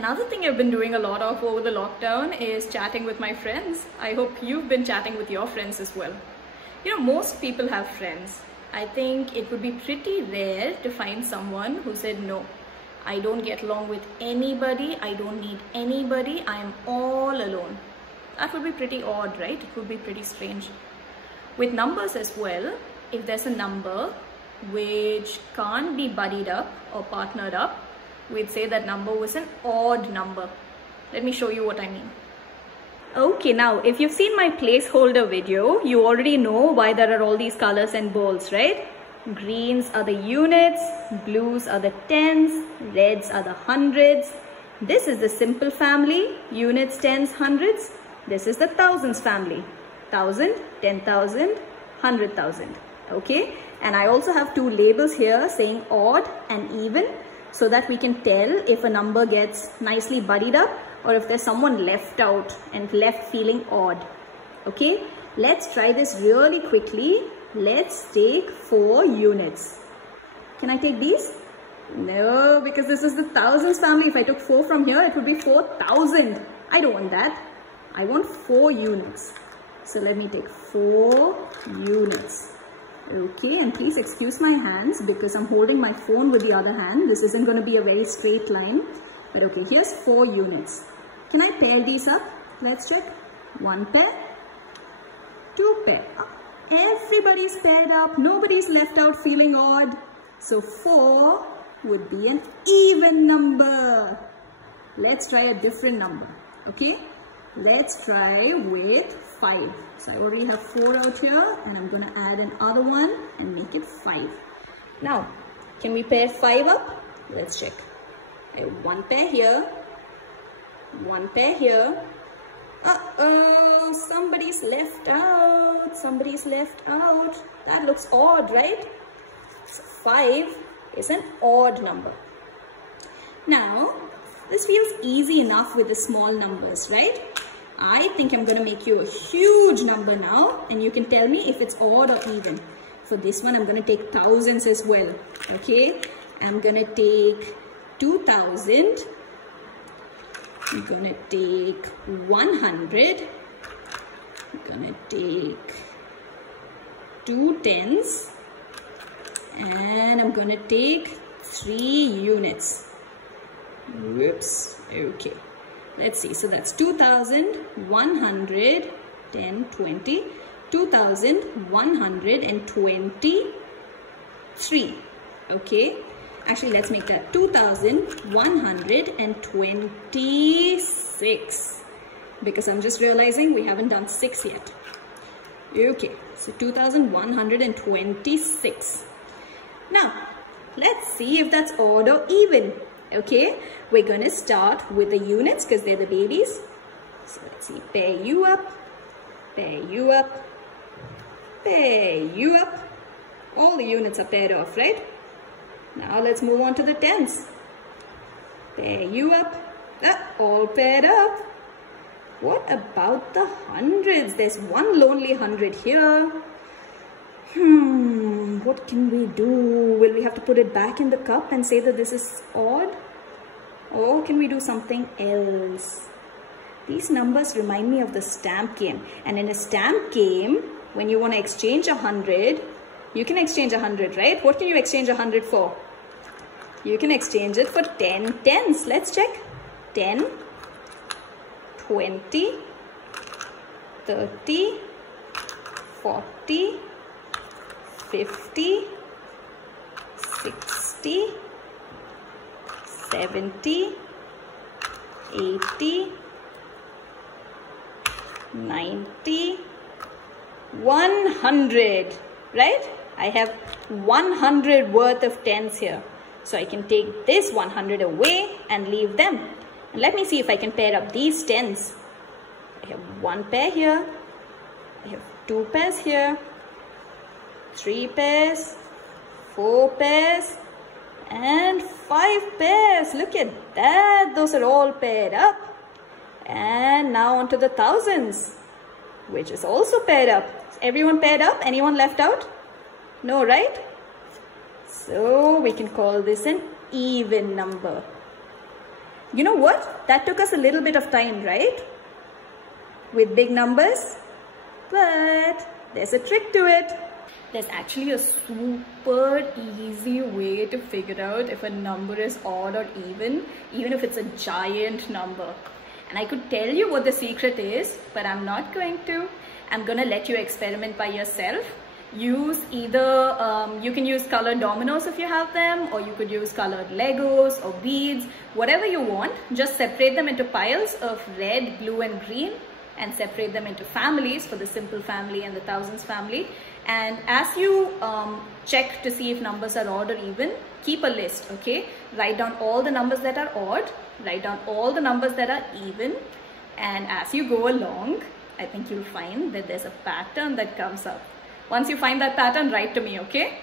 Another thing I've been doing a lot of over the lockdown is chatting with my friends. I hope you've been chatting with your friends as well. You know, most people have friends. I think it would be pretty rare to find someone who said, no, I don't get along with anybody, I don't need anybody, I'm all alone. That would be pretty odd, right? It would be pretty strange. With numbers as well, if there's a number which can't be buddied up or partnered up, we'd say that number was an odd number. Let me show you what I mean. Okay, now if you've seen my placeholder video, you already know why there are all these colors and balls, right? Greens are the units, blues are the tens, reds are the hundreds. This is the simple family, units, tens, hundreds. This is the thousands family, 1,000, 10,000, 100,000. Okay, and I also have two labels here saying odd and even, so that we can tell if a number gets nicely buddied up or if there's someone left out and left feeling odd. Okay, let's try this really quickly. Let's take 4 units. Can I take these? No, because this is the thousands family. If I took 4 from here, it would be 4,000. I don't want that. I want 4 units. So let me take 4 units. Okay, and please excuse my hands because I'm holding my phone with the other hand. This isn't going to be a very straight line. But okay, here's 4 units. Can I pair these up? Let's check. 1 pair, 2 pair. Everybody's paired up. Nobody's left out feeling odd. So 4 would be an even number. Let's try a different number. Okay, let's try with 5. So I already have 4 out here and I'm going to add another one and make it 5. Now, can we pair 5 up? Let's check. I have 1 pair here, 1 pair here. Uh-oh, somebody's left out. Somebody's left out. That looks odd, right? So 5 is an odd number. Now, this feels easy enough with the small numbers, right? I think I'm going to make you a huge number now and you can tell me if it's odd or even. For this one, I'm going to take thousands as well. Okay, I'm going to take 2,000. I'm going to take 100. I'm going to take 2 tens. And I'm going to take 3 units. Whoops. Okay. Let's see. So that's 2,000, 100, 10, 20, 2,123. Okay. Actually, let's make that 2,126 because I'm just realizing we haven't done 6 yet. Okay, so 2,126. Now, let's see if that's odd or even. Okay, we're going to start with the units because they're the babies. So let's see, pair you up, pair you up, pair you up. All the units are paired off, right? Now let's move on to the tens. Pair you up. All paired up. What about the hundreds? There's one lonely 100 here. What can we do? Will we have to put it back in the cup and say that this is odd? Or can we do something else? These numbers remind me of the stamp game. And in a stamp game, when you want to exchange 100, you can exchange 100, right? What can you exchange 100 for? You can exchange it for 10 tens. Let's check. 10, 20, 30, 40, 50, 60, 70, 80, 90, 100, right? I have 100 worth of tens here. So I can take this 100 away and leave them. And let me see if I can pair up these tens. I have 1 pair here. I have 2 pairs here. 3 pairs. 4 pairs. And 5 pairs. Look at that. Those are all paired up. And now onto the thousands, which is also paired up. Is everyone paired up? Anyone left out? No, right? So we can call this an even number. You know what? That took us a little bit of time, right? With big numbers. But there's a trick to it. There's actually a super easy way to figure out if a number is odd or even if it's a giant number. And I could tell you what the secret is, but I'm not going to. I'm gonna let you experiment by yourself. Use either, you can use colored dominoes if you have them, or you could use colored Legos or beads, whatever you want. Just separate them into piles of red, blue and green, and separate them into families for the simple family and the thousands family. And as you check to see if numbers are odd or even, keep a list, okay? Write down all the numbers that are odd, write down all the numbers that are even, and as you go along, I think you'll find that there's a pattern that comes up. Once you find that pattern, write to me, okay?